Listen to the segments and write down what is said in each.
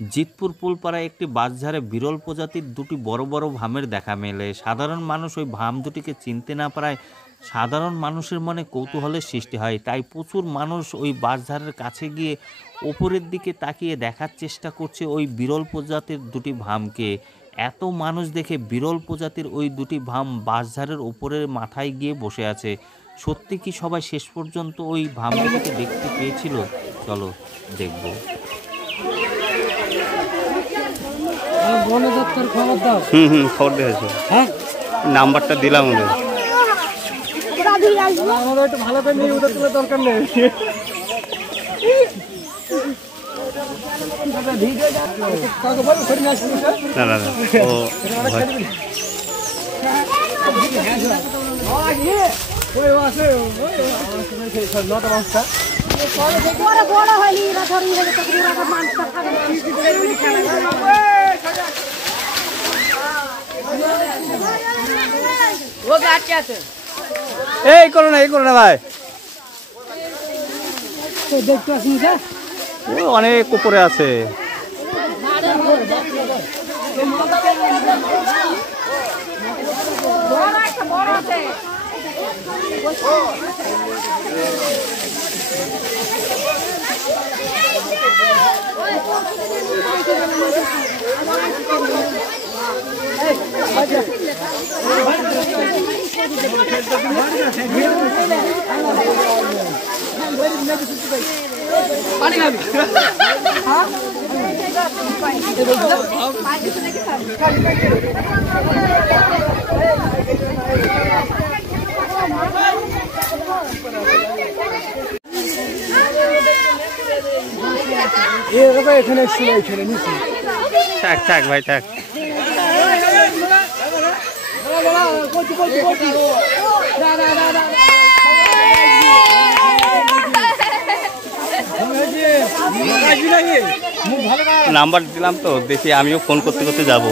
জিতপুর পুলপাড়ায় একটি বাঁশঝাড়ে বিরল প্রজাতির দুটি বড় বড় ভামের দেখা মেলে। সাধারণ মানুষ ওই ভাম দুটিকে চিনতে না পারায় সাধারণ মানুষের মনে কৌতূহলের সৃষ্টি হয়। তাই প্রচুর মানুষ ওই বাঁশঝাড়ের কাছে গিয়ে ওপরের দিকে তাকিয়ে দেখার চেষ্টা করছে ওই বিরল প্রজাতির দুটি ভামকে। এত মানুষ দেখে বিরল প্রজাতির ওই দুটি ভাম বাঁশঝাড়ের ওপরের মাথায় গিয়ে বসে আছে। সত্যি কি সবাই শেষ পর্যন্ত ওই ভাম দুটিকে দেখতে পেয়েছিল? চলো দেখব। খবর দিয়েছে, হ্যাঁ নাম্বারটা দিলাম ওদের। একটু ভালো করে নিয়ে ওদের তোলার দরকার নেই। না না না এই করো না ভাই, দেখতে আসুন, অনেক উপরে আছে। থাক ভাই থাক। নাম্বার দিলাম তো, দেখি আমিও ফোন করতে করতে যাবো।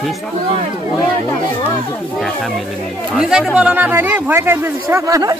শেষ পর্যন্ত ওই বড় ভাম দুটির দেখা মেলেনি। ভয় খাই মানুষ।